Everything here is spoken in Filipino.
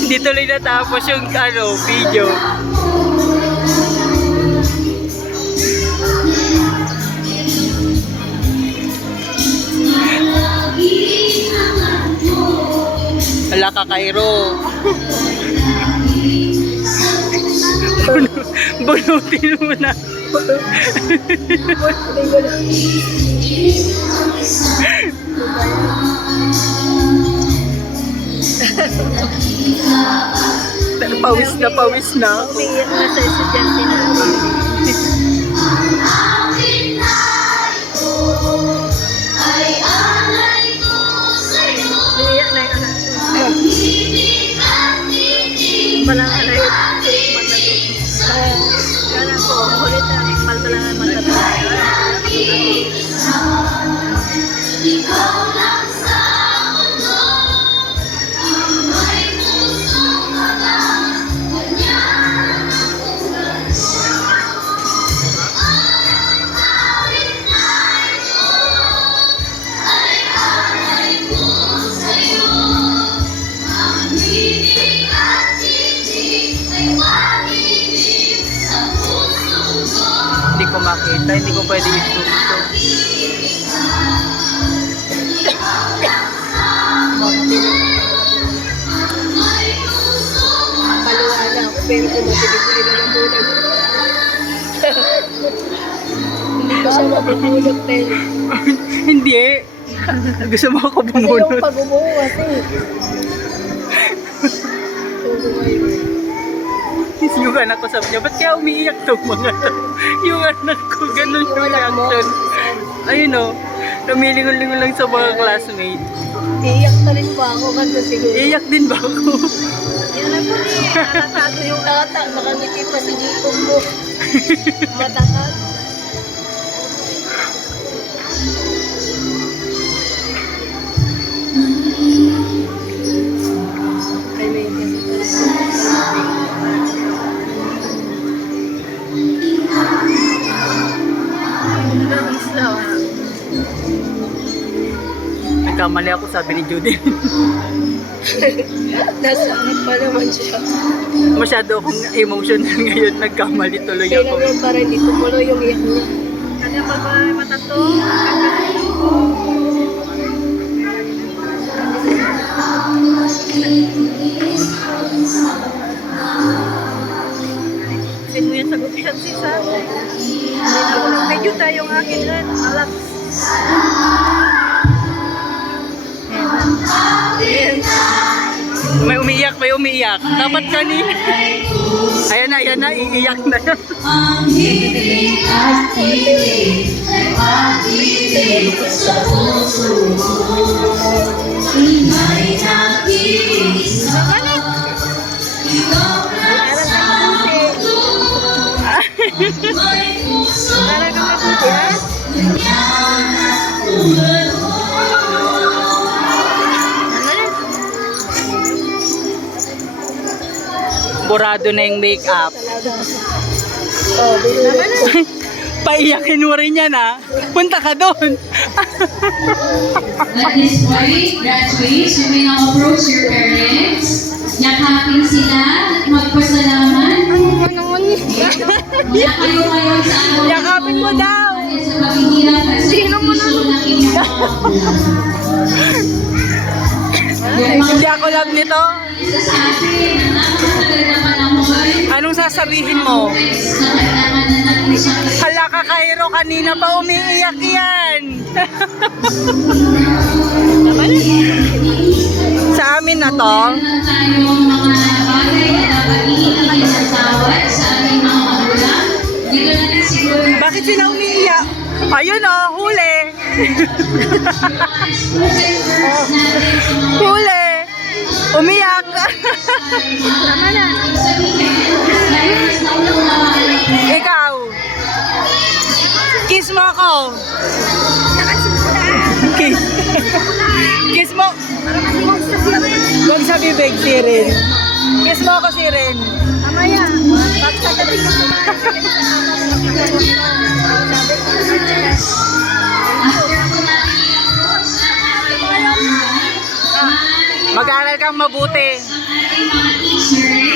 Hindi tuloy natapos yung video. Wala ka, Cairo. Bunutin mo na. Pawis na pawis na. Umiiyak na sa estudyante natin. Umiiyak na yung anak ko. Walang alay. Kaya po, kulit na. Maltalangan magkatalangan. Hindi ko makita, hindi ko pwede i-zoom ito. Paluwala ako, pero kumatilig ko rin ang bulag. Hindi ko siya mabubulog, pero. Hindi. Gusto mo ako Kasi yung bumunod. pag-umuho kasi. Yung anak ko sabi niya, ba't kaya umiiyak tong mga to? Yung anak ko, ganun yung reaction. Ayun o, lumilingon-lingon lang sa mga classmate. Iiyak na rin ba ako kasi siguro. Iiyak din ba ako? Yan lang po eh. Nakatago yung lata. Nakangiti pa si Jacob mo. Matatat. Ay, may Nagkamali ako, sabi ni Judy. Nasakit pa naman siya. Masyado akong emotional ngayon, nagkamali tuloy ako. Kailangan para hindi tumuloy yung iyak niya. Kanya pag matato, sin mo yan sa gupihan si Sam. Hindi na ako ng medyo tayong akin rin. Alam. May umiiyak, may umiiyak. Dapat kanina. Ayan na, iiyak na yan. Ang hiling at hiling ay pag-ibig sa puso mo. Ingay nag-iisa, ikaw lang sa mundo. May puso ka, ganyan at tulad mo. Burado na yung makeup. Oh, naman na. Paiyakin mo rin yan ha. Punta ka doon. At this point, graduates, you may now approach your parents. Yakapin sila at magpasalamat. Wala kayo ngayon sa araw. Yakapin mo daw. Sa paghihirap at sakripisyo ng inyong mga Hindi ako love nito. isa sa atin ang napakatagal na panahon. Anong sasabihin mo? Sa kailangan na natin siya. Hala ka, Cairo, kanina pa umiiyak yan. Sa amin na to. Meron tayong mga bagay na dapat iingin ng tawad sa ating mga magulang. Dito natin siguro Bakit sila umiiyak? Ayun o, huli. Huli. Umiyak. Tama na. Ikaw. Kiss mo ako. Kiss. Kiss mo. Huwag sa bibig, Sirin. Kiss mo ako, Sirin. Mamaya. Pagkagaling ko After po natin i-approach ang ating mga Mag-aral kang mabuti. Ang ating mga teachers